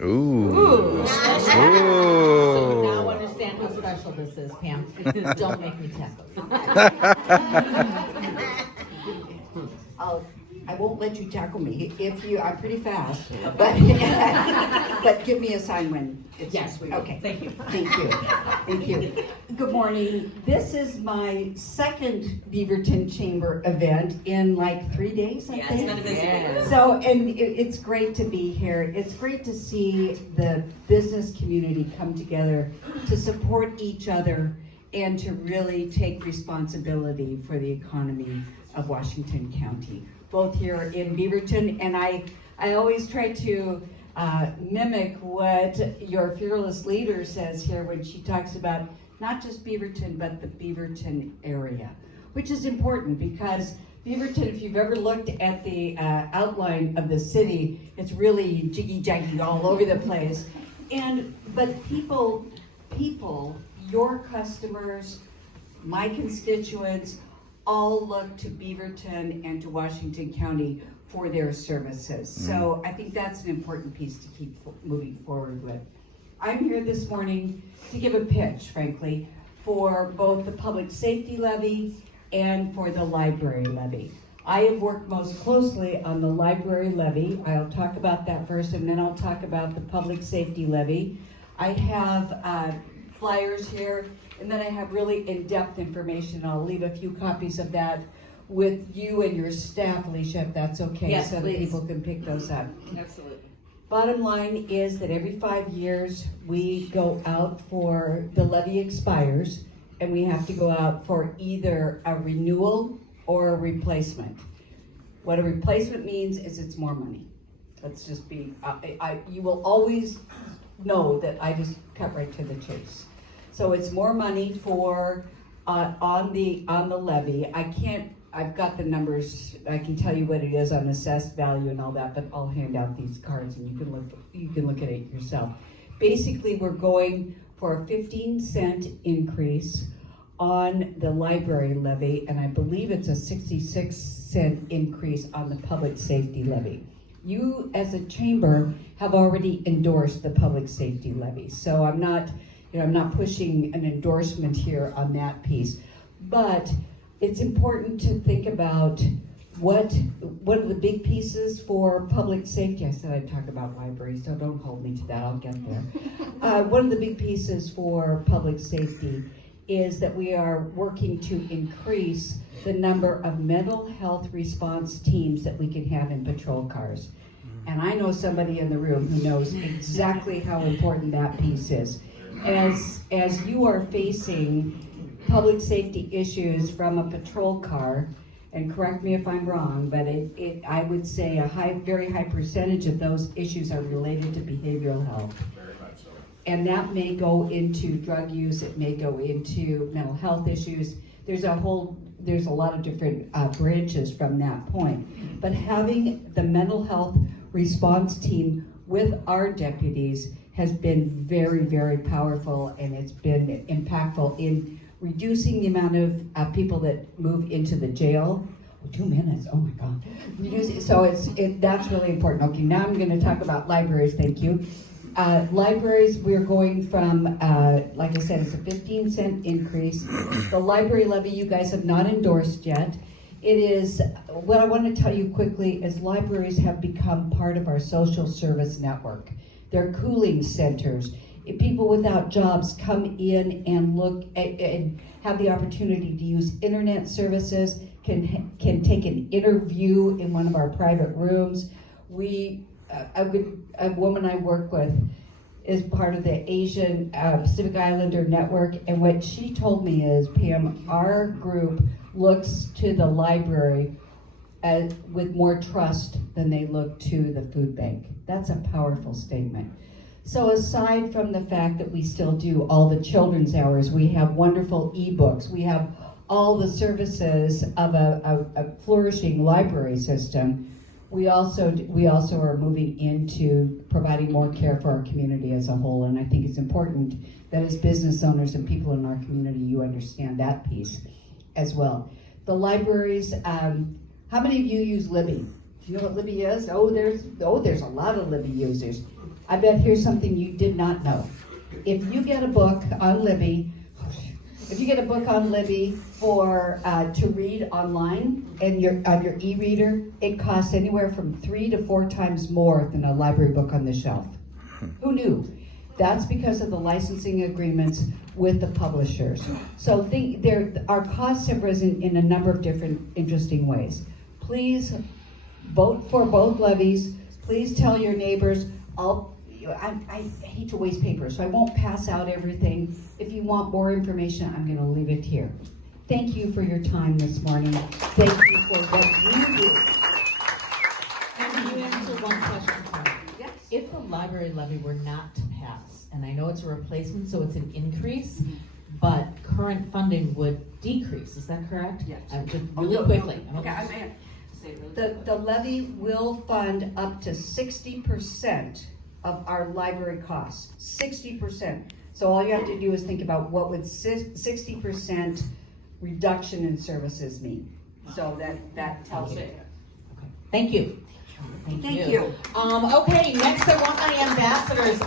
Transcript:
Ooh. Ooh. Ooh. So you now understand how special this is, Pam. Don't make me tackle. I won't let you tackle me if you. I'm pretty fast, but but give me a sign when it's Yes, we will. okay. Thank you. Thank you. Thank you. Good morning. This is my second Beaverton Chamber event in like 3 days, I think. It's been a busy week. So, and it's great to be here. It's great to see the business community come together to support each other and to really take responsibility for the economy of Washington County, both here in Beaverton. And I always try to mimic what your fearless leader says here when she talks about not just Beaverton, but the Beaverton area, which is important because Beaverton, if you've ever looked at the outline of the city, it's really jiggy-jaggy all over the place. But people, your customers, my constituents, all look to Beaverton and to Washington County for their services. So I think that's an important piece to keep moving forward with. I'm here this morning to give a pitch, frankly, for both the public safety levy and for the library levy. I have worked most closely on the library levy. I'll talk about that first, and then I'll talk about the public safety levy. I have flyers here, and then I have really in-depth information. I'll leave a few copies of that with you and your staff, Alicia, if that's okay, Yes, so that please. people can pick those up. Absolutely. Bottom line is that every 5 years, we go out for, the levy expires, and we have to go out for either a renewal or a replacement. What a replacement means is it's more money. Let's just be, you will always know that I just cut right to the chase. So it's more money for, on the levy. I've got the numbers, I can tell you what it is on assessed value and all that, but I'll hand out these cards and you can look at it yourself. Basically, we're going for a 15-cent increase on the library levy, and I believe it's a 66-cent increase on the public safety levy. You, as a chamber, have already endorsed the public safety levy, so I'm not pushing an endorsement here on that piece, but it's important to think about what are the big pieces for public safety. I said I'd talk about libraries, so don't hold me to that, I'll get there. One of the big pieces for public safety is that we are working to increase the number of mental health response teams that we can have in patrol cars. And I know somebody in the room who knows exactly how important that piece is. As you are facing public safety issues from a patrol car, and correct me if I'm wrong, but I would say a very high percentage of those issues are related to behavioral health. Very much so. And that may go into drug use, it may go into mental health issues. There's a lot of different branches from that point. But having the mental health response team with our deputies has been very, very powerful, and it's been impactful in reducing the amount of people that move into the jail. 2 minutes, oh my God. So that's really important. Okay, now I'm gonna talk about libraries, thank you. Libraries, we're going from, like I said, it's a 15-cent increase. The library levy you guys have not endorsed yet. It is, what I want to tell you quickly is libraries have become part of our social service network. They're cooling centers. If people without jobs come in and look and have the opportunity to use internet services, can take an interview in one of our private rooms. A woman I work with is part of the Asian Pacific Islander Network, and what she told me is, Pam, our group looks to the library with more trust than they look to the food bank. That's a powerful statement. So aside from the fact that we still do all the children's hours, we have wonderful ebooks, we have all the services of a flourishing library system. We also are moving into providing more care for our community as a whole, and I think it's important that as business owners and people in our community, you understand that piece as well. The libraries, how many of you use Libby? Do you know what Libby is? Oh, there's a lot of Libby users. I bet here's something you did not know. If you get a book on Libby, for to read online and on your e-reader, it costs anywhere from 3 to 4 times more than a library book on the shelf. Who knew? That's because of the licensing agreements with the publishers. So our costs have risen in a number of different interesting ways. Please vote for both levies. Please tell your neighbors. I hate to waste paper, so I won't pass out everything. If you want more information, I'm going to leave it here. Thank you for your time this morning. Thank you for what you do. Can you answer one question for me? Yes. If the library levy were not to pass, and I know it's a replacement, so it's an increase, but current funding would decrease, is that correct? Yes. Just really quickly. Okay, I may say it really quickly. The levy will fund up to 60% of our library costs. 60%. So all you have to do is think about what would 60% reduction in services mean. So that tells it. Thank you. Thank you. Okay, next I want my ambassadors.